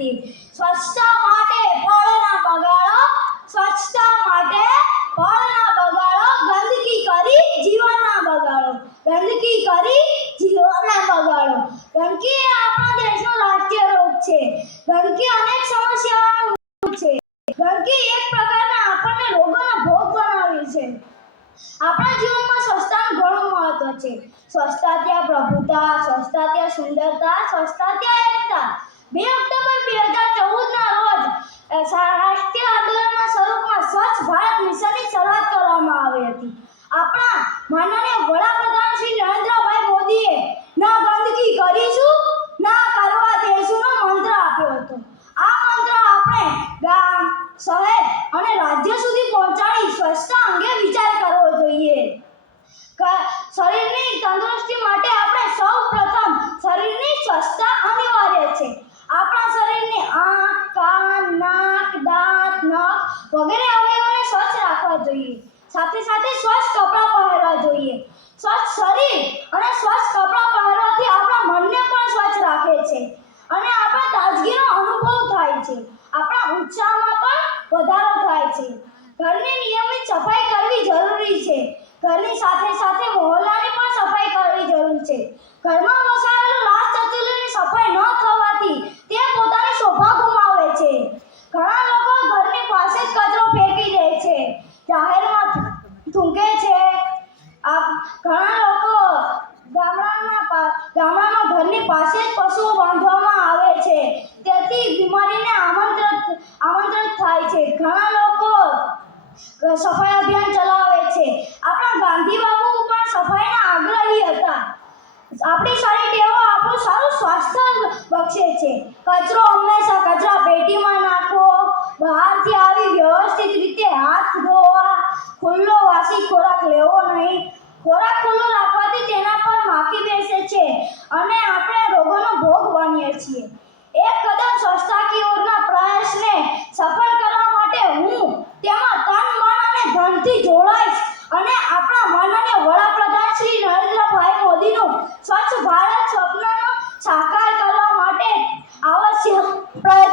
વિનંતી, સ્વચ્છતા માટે ફળ ના બગાડો, સ્વચ્છતા માટે ફળ ના બગાડો, ગંદકી કરી જીવન ના બગાડો, ગંદકી કરી જીવન ના બગાડો. ગંદકી એ આપણા દેશનો રાષ્ટ્રીય રોગ છે. ગંદકી અનેક સમસ્યાઓનું મૂળ છે. ગંદકી એક પ્રકારના આપણને રોગોનો ભોગ બનાવે છે. આપણા જીવનમાં સ્વચ્છતાનું ઘણું મહત્વ છે. સ્વચ્છતા ત્યાં પ્રભુતા, સ્વચ્છતા ત્યાં સુંદરતા, સ્વચ્છતા ત્યાં એકતા. 2 ઓક્ટોબર 2014 ના રોજ રાષ્ટ્રીય આંદોલનના સ્વરૂપમાં સ્વચ્છ ભારત મિશનની શરૂઆત કરવામાં આવી હતી. આપણા માનનીય વડાપ્રધાન શ્રી નરેન્દ્રભાઈ મોદીએ ના ગંદકી કરીશું, ના કરવા દઈશુંનો મંત્ર આપ્યો હતો. આ મંત્ર આપણે ગામ, શહેર અને રાજ્ય સુધી પહોંચાડી સ્વચ્છતા અંગે વિચાર કરવો જોઈએ. શરીરની તંદુરસ્તી માટે આપણે સૌ પ્રથમ શરીરની સ્વચ્છતા અનિવાર્ય છે. આપણા શરીરની આંખ, કાન, નાક, દાંત, નખ વગેરે અવયવોને સ્વચ્છ રાખવા જોઈએ. સાથે સાથે સ્વચ્છ કપડાં પહેરવા જોઈએ. સ્વચ્છ શરીર અને સ્વચ્છ કપડાં પહેરવાથી આપણા મનને પણ સ્વચ્છ રાખે છે અને આપણા તાજગીનો અનુભવ થાય છે. આપણા ઉત્સાહમાં પણ વધારો થાય છે. ઘરની નિયમિત સફાઈ કરવી જરૂરી છે. ઘરની સાથે સાથે મહોલ્લાની પણ સફાઈ કરવી જરૂરી છે. ઘરમાં વસાવેલું રાજચતુર્યની સફાઈ ન થવાથી તે પોતાની શોભા ગુમાવે છે. ઘણા લોકો ઘરની પાસે જ કચરો ફેંકી દે છે, જાહેરમાં થૂંકે છે. ઘણા લોકો ગામડામાં ઘરની પાસે જ પશુઓ બાંધવામાં આવે છે, તેથી બીમારીને આમંત્રિત થાય છે. ઘણા લોકો સફાઈ અભિયાન ચલાવે છે. આપણા ગાંધી બાપુ પણ સફાઈના આગ્રહી હતા. આપણી સારી ટેવો આપણું સારું સ્વાસ્થ્ય બક્ષે છે. કચરો હંમેશા કચરા પેટીમાં નાખવો, બહારથી આવી વ્યવસ્થિત રીતે હાથ ધોવા, ખુલ્લો વાસી ખોરાક લેવો નહીં. ખોરાક ખુલ્લો રાખવાથી તેના પર માખી બેસે છે અને આપણે રોગોનો ભોગ બનીએ છીએ. એક કદમ સ્વચ્છતા કી ઓરના પ્રયાસને સફળ કરવા માટે હું તેમાં તન, મન અને ધનથી જોડાઈશ અને આપણા માનનીય વડાપ્રધાન શ્રી નરેન્દ્રભાઈ મોદીનું સ્વચ્છ ભારત સ્વપ્નનો સાકાર કરવા માટે આવશ્યક પ્રયત્ન